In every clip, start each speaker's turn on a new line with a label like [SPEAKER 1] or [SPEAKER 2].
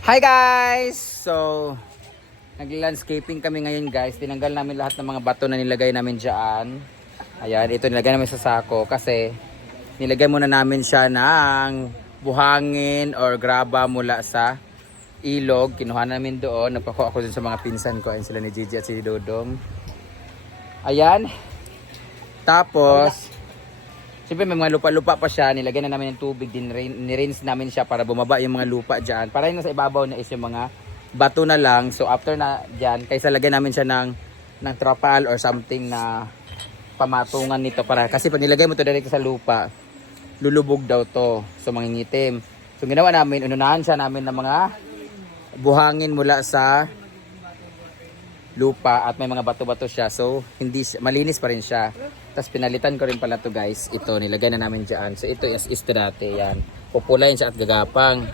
[SPEAKER 1] Hi guys! So, nag-landscaping kami ngayon guys. Tinanggal namin lahat ng mga bato na nilagay namin dyan. Ayan, ito nilagay namin sa sako kasi nilagay muna namin siya ng buhangin or graba mula sa ilog. Kinuha namin doon. Nagpakuha ako dun sa mga pinsan ko. Ayan sila ni Gigi at si Dodong. Ayan. Tapos, Siyempre may mga lupa-lupa pa siya, nilagyan na namin ng tubig, din nirinse namin siya para bumaba yung mga lupa dyan. Para yung nasa ibabaw na is yung mga bato na lang. So after na dyan, kaysa lagyan namin siya ng, ng trapal or something na pamatungan nito para kasi pag nilagay mo to direct sa lupa, lulubog daw to. So mangingitim. So ginawa namin, ununahan siya namin ng mga buhangin mula sa lupa at may mga bato-bato siya. So hindi malinis pa rin siya. Tapos pinalitan ko rin pala to guys. Ito, nilagay na namin dyan. So ito is, is to dati. Yan. Pupulayin siya at gagapang.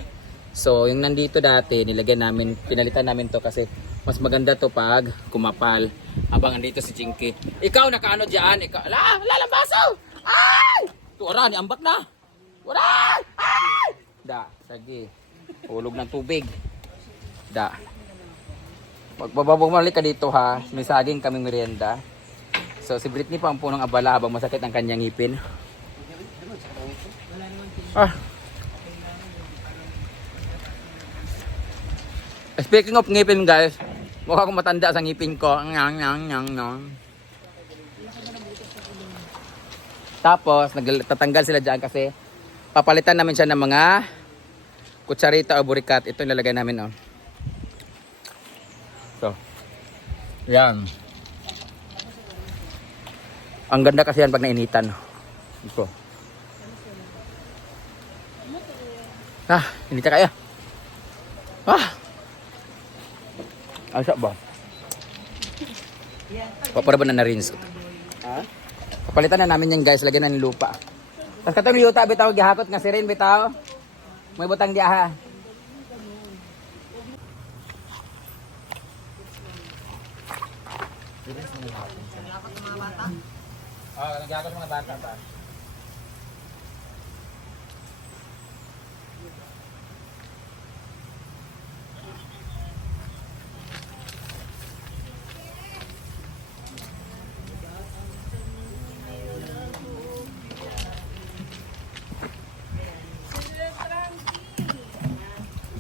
[SPEAKER 1] So yung nandito dati, nilagay namin, pinalitan namin to kasi mas maganda to pag kumapal. Habang nandito si Chinky. Ikaw nakaano dyan? Ikaw, ala, lalambaso! Ay! Tuwara, ni ambak na! Wala! Ay! Da, sige. Hulog ng tubig. Da. Magbabalik ka dito ha. May saging kaming merienda. So si Britney pa ang punong abala habang masakit ang kanyang ngipin. Ah. Speaking of ngipin guys, mukha akong matanda sa ngipin ko. Nyang, nyang, nyang, nyang. Tapos, nagtatanggal sila dyan kasi papalitan namin siya ng mga kutsarita o burikat. Ito yung lalagay namin, oh. So, yan. Ang ganda kasi yan pag nainitan. Ito. Ah, hindi ka kaya. Ah! Asa ba? Papara ba na na-rinse?
[SPEAKER 2] Ha?
[SPEAKER 1] Papalitan na namin yan guys, lagyan na ng lupa. Tapos katong yuta bitaw gihakot nga si Rin bitaw. May butang di aha. Oh, nagyakot mga bata ba?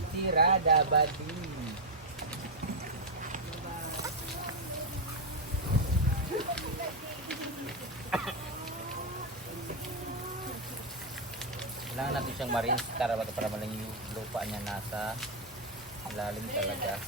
[SPEAKER 1] Tirada badi. Kailangan natin siyang marines para, para malang yung lupa niya nasa lalim talaga.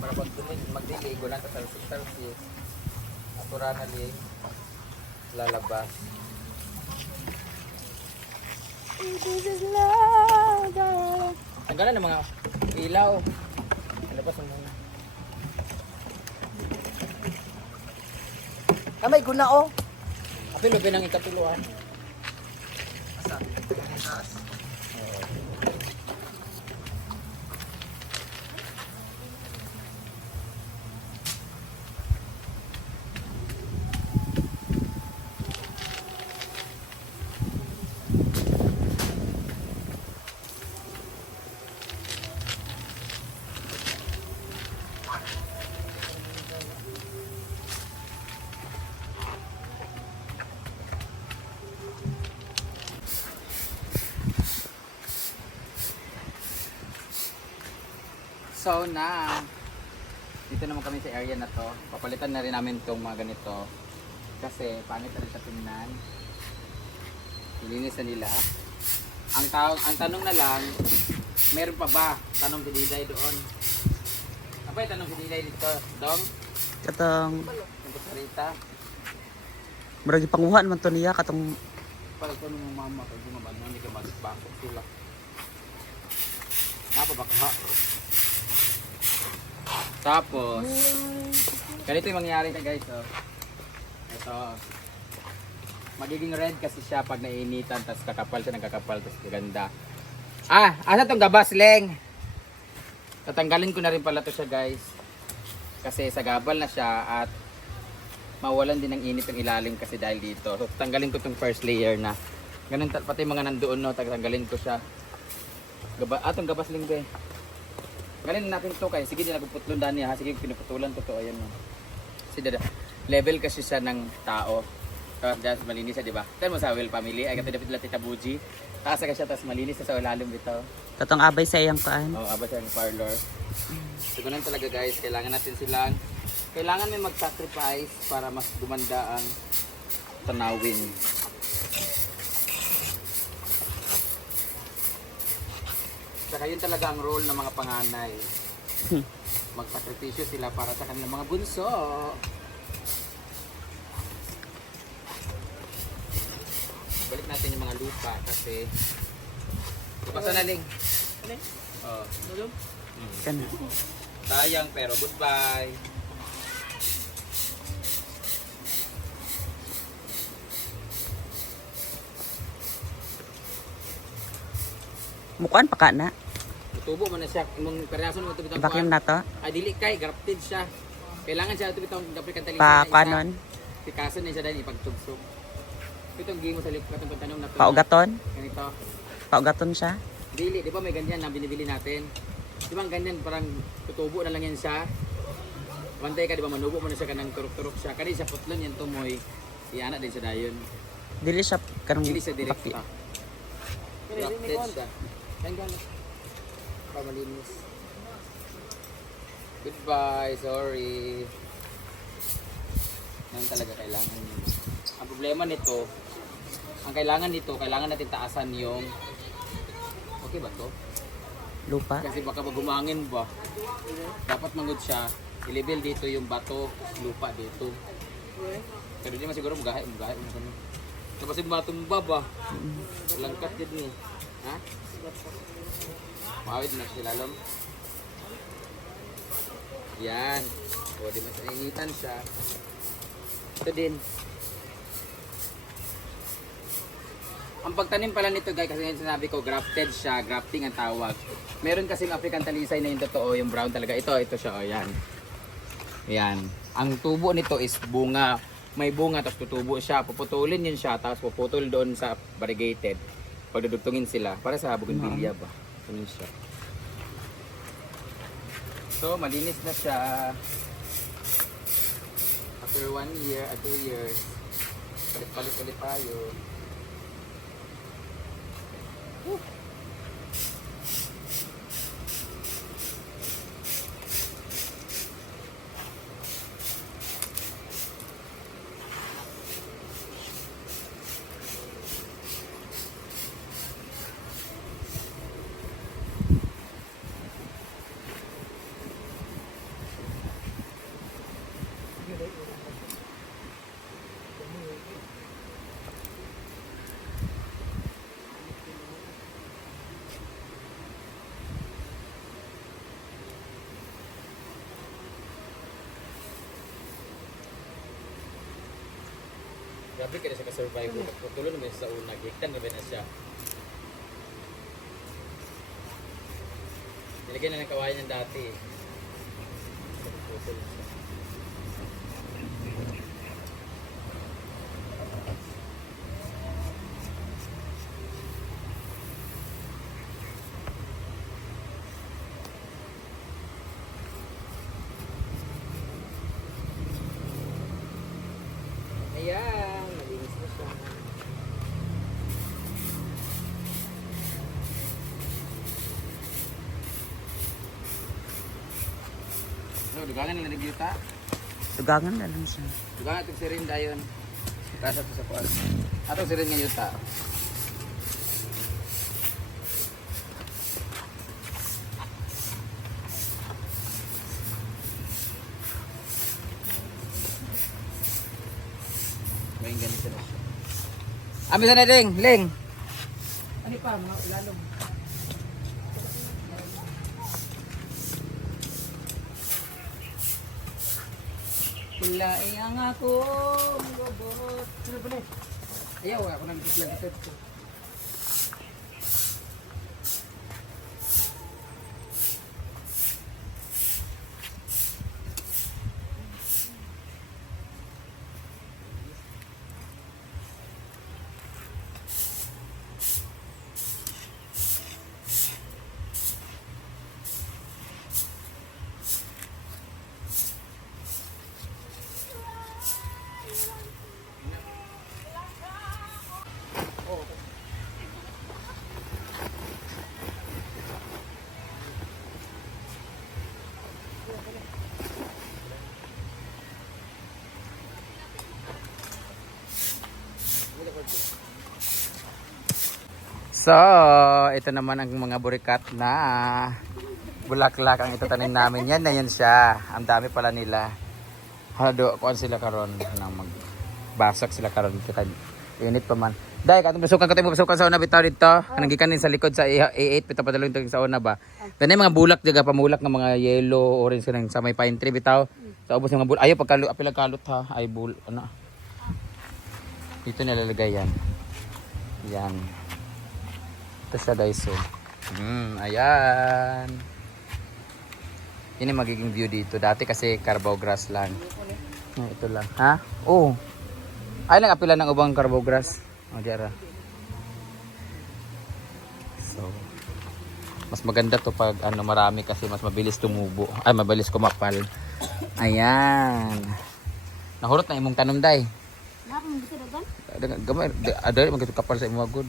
[SPEAKER 1] Para pag dulig, magdiligo lang sa Celsius. Atura na li lalabas. Ang ganda ng mga ilaw. Lalabas ang mga.
[SPEAKER 2] Kamay ko na oh.
[SPEAKER 1] Apil mo ng ikatuluan. So na, dito naman kami sa area na to. Papalitan na rin namin tong mga ganito. Kasi pangit na rin sa tingnan. Ilinis na nila. Ang, tao, ang tanong na lang, meron pa ba? Tanong si Diday doon. Apa yung tanong si Diday dito? Dong?
[SPEAKER 2] Katong
[SPEAKER 1] sarita.
[SPEAKER 2] murag panguhan man to niya katong
[SPEAKER 1] Pag ito nung mama, pag gumabano, hindi ka magpasok sila. Napa ba ka? Tapos, ganito yung mangyayari na guys. Oh. Ito. Magiging red kasi siya pag nainitan, tapos kakapal siya ng kakapal, tapos gaganda. Ah, asa tong gabas, Leng? Tatanggalin ko na rin pala to siya, guys. Kasi sa gabal na siya at mawalan din ng init ang ilalim kasi dahil dito. So, tanggalin ko tong first layer na. Ganun, pati mga nandoon, no, tatanggalin ko siya. Gaba, ah, tong gabas, Leng, be. Galin natin to kay sige din nagpuputlon dani ha sige pinuputulan ko to ayan mo. Si dada level kasi siya ng tao. Tapos dahil malinis siya, di ba? Tan mo sa Will family, ay katulad pila tita Buji. Taas ka siya, tapos malinis sa ilalim bitaw.
[SPEAKER 2] Katong abay sa iyang paan.
[SPEAKER 1] Oh, aba siya ng parlor. So ganun talaga guys, kailangan natin silang kailangan may mag-sacrifice para mas gumanda ang tanawin. Saka yun talaga ang role ng mga panganay. Magsakripisyo sila para sa kanilang mga bunso. Balik natin yung mga lupa kasi Basta na ling. Oh.
[SPEAKER 2] Kana.
[SPEAKER 1] Sayang pero goodbye.
[SPEAKER 2] Mukuan pa ka na.
[SPEAKER 1] Tubo man na siya. Imong peryason mo bitang
[SPEAKER 2] Ibakim na to.
[SPEAKER 1] Ay dili kay grafted siya. Kailangan siya ito bitang dapat kan
[SPEAKER 2] Pa kanon.
[SPEAKER 1] Pikaso na siya dahil ipagtugsok. Itong gimo sa likod katong pantanong na to.
[SPEAKER 2] Paugaton.
[SPEAKER 1] Ganito.
[SPEAKER 2] Paugaton siya.
[SPEAKER 1] Dili, di ba may ganyan na binibili natin? Di ba ang ganyan parang tutubo na lang yan siya? Bantay ka, di ba manubo mo na siya kanang turok-turok siya. Kani siya putlon yan tumoy. Iana din siya dayon.
[SPEAKER 2] Dili siya karong
[SPEAKER 1] Dili siya direct
[SPEAKER 2] baki.
[SPEAKER 1] pa. Grafted siya. Yan gano'n. Para malinis. Goodbye, sorry. Yan talaga kailangan yun. Ang problema nito, ang kailangan nito, kailangan natin taasan yung Okay ba to?
[SPEAKER 2] Lupa.
[SPEAKER 1] Kasi baka pag humangin ba, dapat mangod siya, i-level dito yung bato, lupa dito. Pero di man siguro mo kami. Tapos yung batumba ba? Langkat yun eh. Ha? Mawid na sila lalom. Yan. O, di mas naingitan siya. Ito din. Ang pagtanim pala nito guys, kasi yung sinabi ko, grafted siya, grafting ang tawag. Meron kasing African talisay na yung totoo, yung brown talaga. Ito, ito siya, o yan. Yan. Ang tubo nito is bunga. May bunga, tapos tutubo siya. Puputulin yun siya, tapos puputol doon sa variegated. Pagdudugtungin sila. Para sa bougainvillea ba? Ganun siya. So, malinis na siya. After one year, at two years, palit-palit ulit tayo. Grabe ka na siya ka-survive. Pagputulo naman siya sa una. Gigtan na ba na siya. Nilagyan na ng kawayan ng dati. Pagputol siya. Ayan, malinis na siya. So, dugangan nila review ta.
[SPEAKER 2] Dugangan na lang siya.
[SPEAKER 1] Dugangan itong sirin dayon. Kasa to sa kuwan. Atong sirin ngayon ta. Ngayon ganito na siya. Ami na ding, Ling. Ano pa, mga lalong. Wala ang ako robot. Ano ba Ayaw, ako nang lang So, ito naman ang mga burikat na bulaklak ang ito tanim namin. Yan na yan siya. Ang dami pala nila. Hado, kuan sila karon nang magbasak sila karon kita init pa man. Dai katong basukan ko tayo basukan sa una bitaw dito. Kanang gikan din sa likod sa A8 bitaw padalong tag sa una ba. Ganay mga bulak diga pamulak ng mga yellow, orange kanang sa may pine tree bitaw. Sa ubos ng mga bulak. Ayo pagkalo apil kalot ha. Ay bul ano. Dito nilalagay yan. Yan. Ito siya guys so. Hmm, ayan. Yun yung magiging view dito. Dati kasi carabao grass lang. Ah, ito lang. Ha? Oo. Ay, lang apila ng ubang carabao grass. O, diara. So, mas maganda to pag ano marami kasi mas mabilis tumubo. Ay, mabilis kumapal. Ayan. Nahurot na imong tanom day. Gamay, ada magkapal sa imong agod.